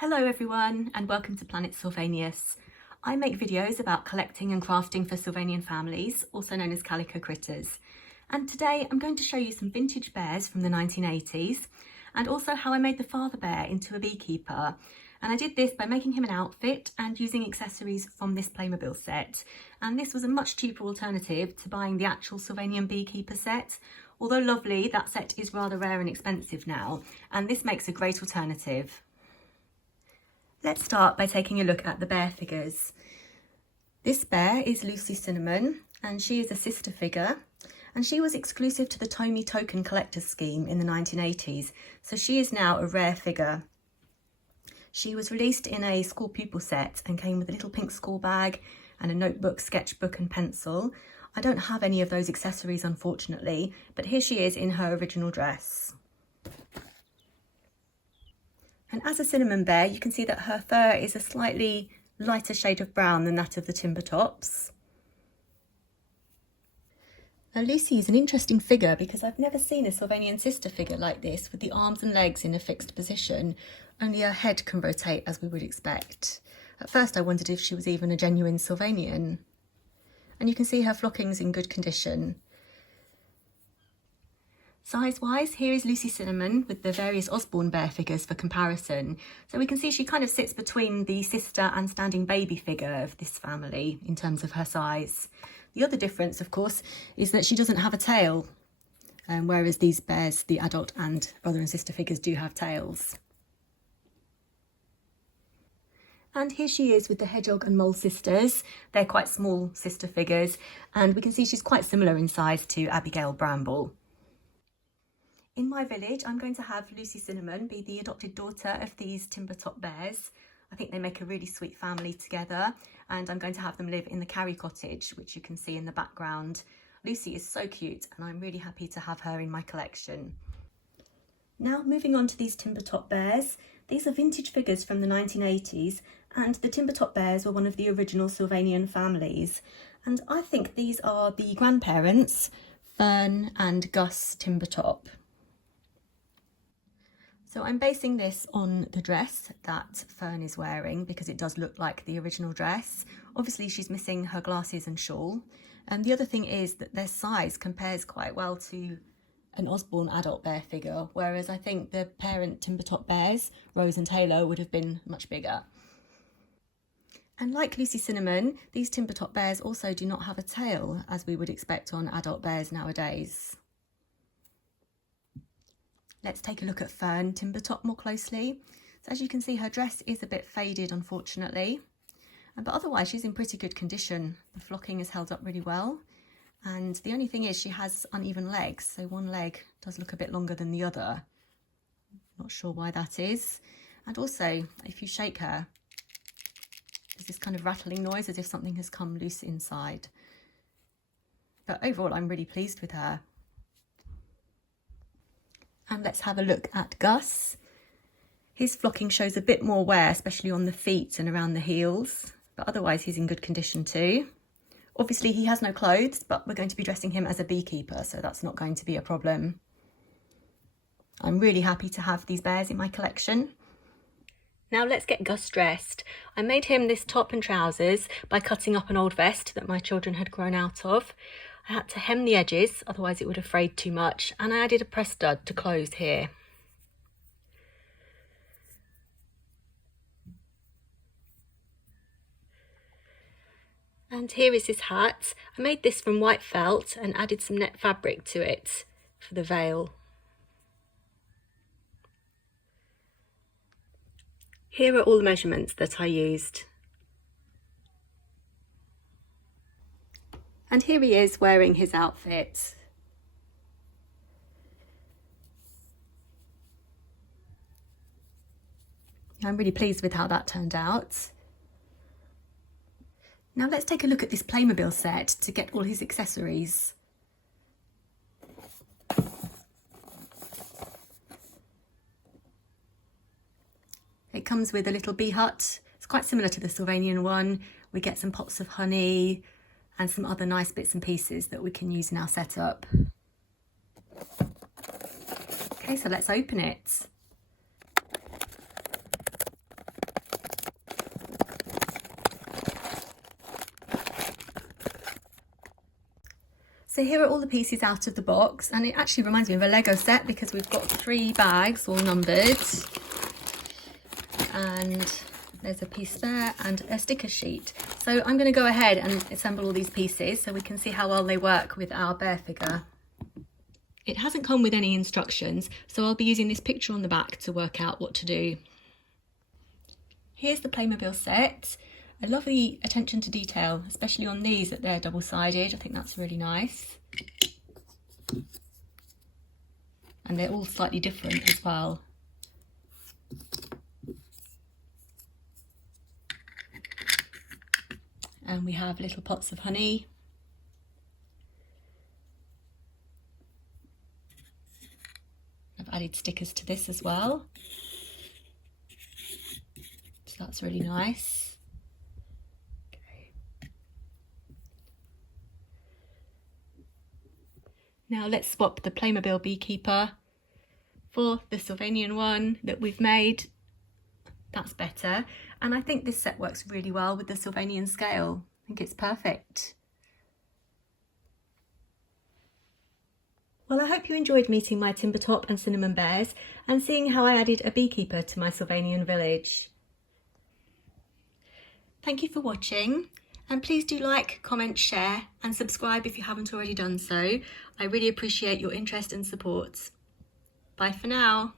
Hello everyone and welcome to Planet Sylvanius. I make videos about collecting and crafting for Sylvanian families, also known as calico critters. And today I'm going to show you some vintage bears from the 1980s and also how I made the father bear into a beekeeper. And I did this by making him an outfit and using accessories from this Playmobil set. And this was a much cheaper alternative to buying the actual Sylvanian beekeeper set. Although lovely, that set is rather rare and expensive now, and this makes a great alternative. Let's start by taking a look at the bear figures. This bear is Lucy Cinnamon, and she is a sister figure, and she was exclusive to the Tommy Token Collectors scheme in the 1980s, so she is now a rare figure. She was released in a school pupil set and came with a little pink school bag and a notebook, sketchbook and pencil. I don't have any of those accessories unfortunately, but here she is in her original dress. And as a cinnamon bear, you can see that her fur is a slightly lighter shade of brown than that of the Timbertops. Now Lucy is an interesting figure because I've never seen a Sylvanian sister figure like this with the arms and legs in a fixed position. Only her head can rotate as we would expect. At first I wondered if she was even a genuine Sylvanian. And you can see her flockings in good condition. Size-wise, here is Lucy Cinnamon with the various Osborne bear figures for comparison. So we can see she kind of sits between the sister and standing baby figure of this family in terms of her size. The other difference, of course, is that she doesn't have a tail, whereas these bears, the adult and brother and sister figures, do have tails. And here she is with the hedgehog and mole sisters. They're quite small sister figures, and we can see she's quite similar in size to Abigail Bramble. In my village, I'm going to have Lucy Cinnamon be the adopted daughter of these Timbertop bears. I think they make a really sweet family together, and I'm going to have them live in the Carry cottage, which you can see in the background. Lucy is so cute, and I'm really happy to have her in my collection. Now moving on to these Timbertop bears. These are vintage figures from the 1980s, and the Timbertop bears were one of the original Sylvanian families. And I think these are the grandparents, Fern and Gus Timbertop. So I'm basing this on the dress that Fern is wearing because it does look like the original dress. Obviously she's missing her glasses and shawl. And the other thing is that their size compares quite well to an Osborne adult bear figure, whereas I think the parent Timbertop bears, Rose and Taylor, would have been much bigger. And like Lucy Cinnamon, these Timbertop bears also do not have a tail, as we would expect on adult bears nowadays. Let's take a look at Fern Timbertop more closely. So as you can see, her dress is a bit faded, unfortunately, but otherwise she's in pretty good condition. The flocking is held up really well, and the only thing is she has uneven legs, so one leg does look a bit longer than the other. Not sure why that is. And also, if you shake her, there's this kind of rattling noise as if something has come loose inside. But overall, I'm really pleased with her. And let's have a look at Gus. His flocking shows a bit more wear, especially on the feet and around the heels, but otherwise he's in good condition too. Obviously he has no clothes, but we're going to be dressing him as a beekeeper, so that's not going to be a problem. I'm really happy to have these bears in my collection. Now let's get Gus dressed. I made him this top and trousers by cutting up an old vest that my children had grown out of. I had to hem the edges, otherwise it would have frayed too much, and I added a press stud to close here. And here is his hat. I made this from white felt and added some net fabric to it for the veil. Here are all the measurements that I used. And here he is wearing his outfit. I'm really pleased with how that turned out. Now let's take a look at this Playmobil set to get all his accessories. It comes with a little bee hut. It's quite similar to the Sylvanian one. We get some pots of honey and some other nice bits and pieces that we can use in our setup. Okay, so let's open it. So here are all the pieces out of the box, and it actually reminds me of a Lego set because we've got 3 bags all numbered, and there's a piece there and a sticker sheet. So I'm going to go ahead and assemble all these pieces so we can see how well they work with our bear figure. It hasn't come with any instructions, so I'll be using this picture on the back to work out what to do. Here's the Playmobil set. I love the attention to detail, especially on these that they're double-sided. I think that's really nice. And they're all slightly different as well. And we have little pots of honey. I've added stickers to this as well. So that's really nice. Now let's swap the Playmobil Beekeeper for the Sylvanian one that we've made. That's better. And I think this set works really well with the Sylvanian scale. I think it's perfect. Well, I hope you enjoyed meeting my Timbertop and Cinnamon bears and seeing how I added a beekeeper to my Sylvanian village. Thank you for watching. And please do like, comment, share and subscribe if you haven't already done so. I really appreciate your interest and support. Bye for now.